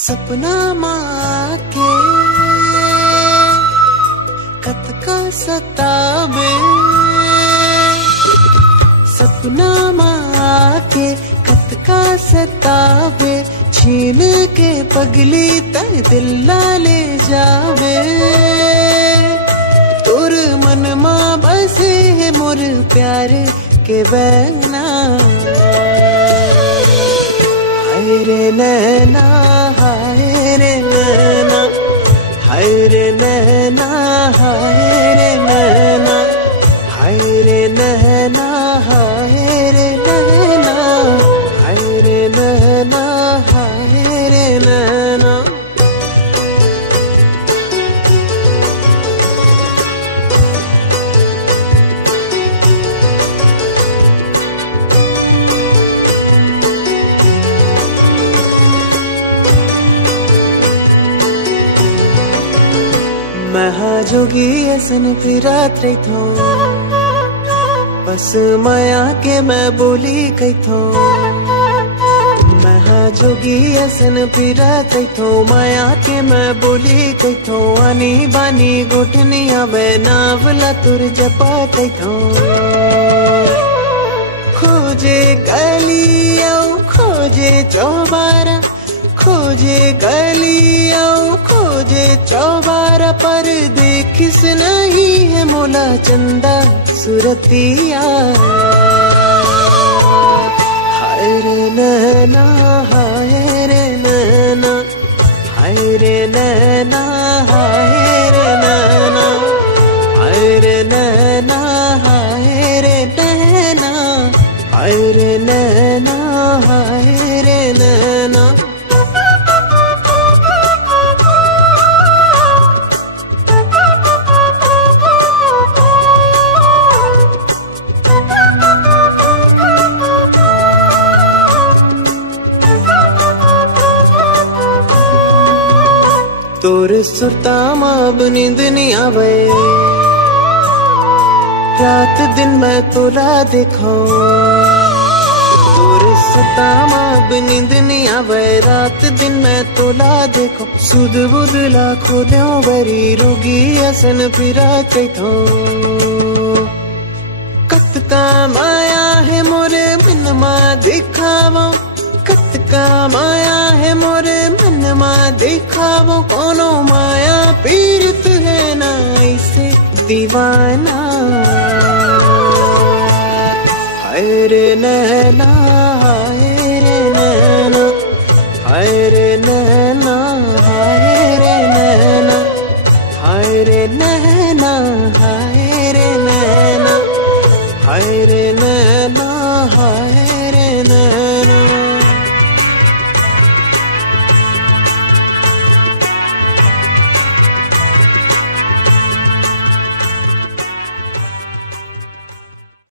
सपना माँ के कत का सतावे, सपना माँ के कत का सतावे, छीन के पगली तय दिल ला ले जावे। तुर मन माँ बसे है मोर प्यार के बहना, हाय रे नैना, हाय रे नैना, हाय रे नैना, हाय रे नैना, हाय रे नैना, हाय रे नैना, हाय रे नैना, हाय रे नैना। महाजोगी ऐसन फिरात रही थो, बस माया के मैं बोली कही थो। महाजोगी ऐसन फिरात रही थो, माया के मैं बोली कही थो। आनी बानी गोठनिया में नावला तुर जपात थो। खोजे गलिया खोजे चौबारा, खोजे गलिया खोजे चौबारा, पर देखिस नहीं है मोला चंदा सुरतिया। हाय रे नैना, हाय रे नैना, हाय रे नैना, हाय रे नैना, हाय रे नैना, हाय रे नैना, हाय रे नैना, हाय रे नैना। तोर सुरता माब नींद नहीं आवे, रात दिन मैं तोला देखो। तोर सुरता माब नींद नहीं आवे, रात दिन मैं तोला देखो। सुध बुध लाखों देओ बरी रोगी असन फिरा थो। कत का माया है मोरे मन मा दिखावा, कत का माया है मोरे मन मा दिखावो। कोनो माया पीड़ित है ना ऐसे दीवाना। हाय रे नैना, हाय रे नैना, हाय रे नैना, हाय रे नैना, हाय रे नैना।